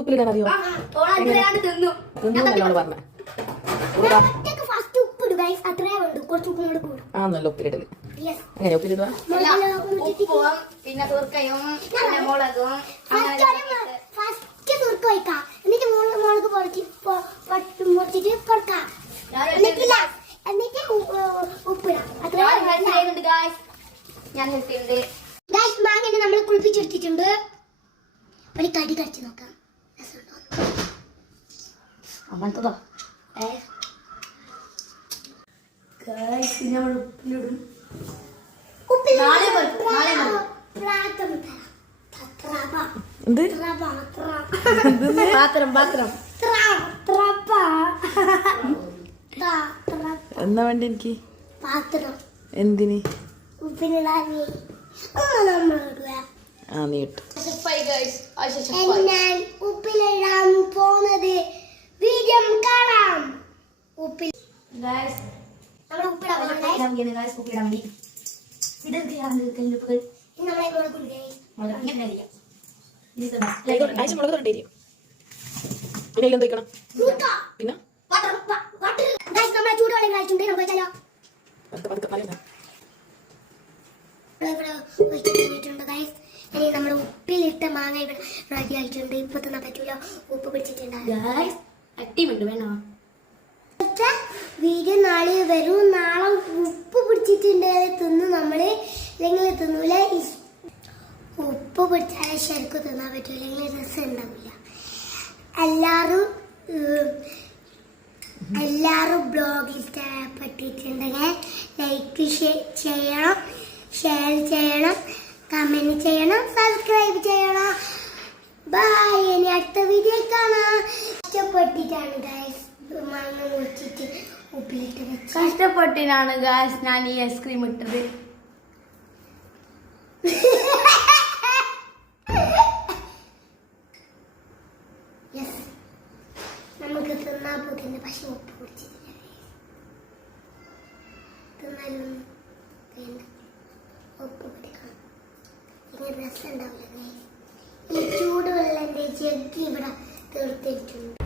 ഉപ്പിലിടാൻ അറിയോ? ആ നല്ല ഉപ്പിലിടല്. അങ്ങനെ ഉപ്പിലിടുക. പിന്നെ തുർക്കയും പിന്നെ മുളകും എന്നിട്ട് മുളക് പൊടിച്ചിട്ട് കൊടുക്കാം. എന്നിട്ട് ഉപ്പിടാം. ഞാൻ ഹെൽത്തിയുണ്ട്. മാങ്ങനെ നമ്മൾ കുളിപ്പിച്ചെടുത്തിട്ടുണ്ട്. ഒരു കടി കടിച്ചു നോക്കാം. അങ്ങനത്തതോ നമ്മൾ ഉപ്പിലിടും. എന്നാ വേണ്ട എനിക്ക് പാത്രം എന്തിന്? ഉപ്പിലിടാൻ. ആ നീ ഇട്ടു. ഞാൻ ഉപ്പിലിടാൻ പോന്നത് വീഡിയോ കാണാം. ഉപ്പിൽ നമ്മൾ ഉപ്പിടാൻ പിന്നെ ചൂടുവെള്ളം കഴിച്ചിട്ടുണ്ട്. നമുക്ക് വെച്ചാലോ ഇനി നമ്മുടെ ഉപ്പിലിട്ട മാങ്ങ ഇവിടെ റെഡി ആയിട്ടുണ്ട്. ഇപ്പൊ തിന്നാൻ പറ്റൂല, ഉപ്പ് പിടിച്ചിട്ടുണ്ട്. അട്ടിമുണ്ട് വേണോ? വീഡിയോ നാളെ വരും. നാളെ ഉപ്പ് പിടിച്ചിട്ടുണ്ട് തിന്നു നമ്മള്. ഇല്ലെങ്കിൽ തിന്നൂല. ഉപ്പ് പിടിച്ചാലേ ശരിക്കും തിന്നാൻ പറ്റൂല, ഇല്ലെങ്കിൽ രസം ഉണ്ടാവില്ല. എല്ലാരും ബ്ലോഗിൽ ഇഷ്ടപ്പെട്ടിട്ടുണ്ടെങ്കിൽ ലൈക്ക് ചെയ്യണം, ഷെയർ ചെയ്യണം, കമന്റ് ചെയ്യണം, സബ്സ്ക്രൈബ് ചെയ്യണം. ബൈ. ഇനി അടുത്ത വീഡിയോ കാണാം. ഇഷ്ടപ്പെട്ടിട്ടാണ് ഗൈസ് മാങ്ങ മുറിച്ചിട്ട് ഉപ്പിലിട്ട് വെച്ച്. കഷ്ടപ്പെട്ടിനാണ് ഗായ്സ് ഞാൻ ഈ ഐസ്ക്രീം ഇട്ടത്. നമുക്ക് തിന്നാൻ പോകുന്ന പക്ഷെ ഉപ്പ് പിടിച്ചിട്ടില്ല. തിന്നാലും വേണ്ട, ഉപ്പ് പിടിക്കണം. ഇങ്ങനെ രസം ഉണ്ടാവില്ല. ഈ ചൂടുവെള്ളന്റെ ജഗ്ഗി ഇവിടെ തീർത്തിട്ടുണ്ട്.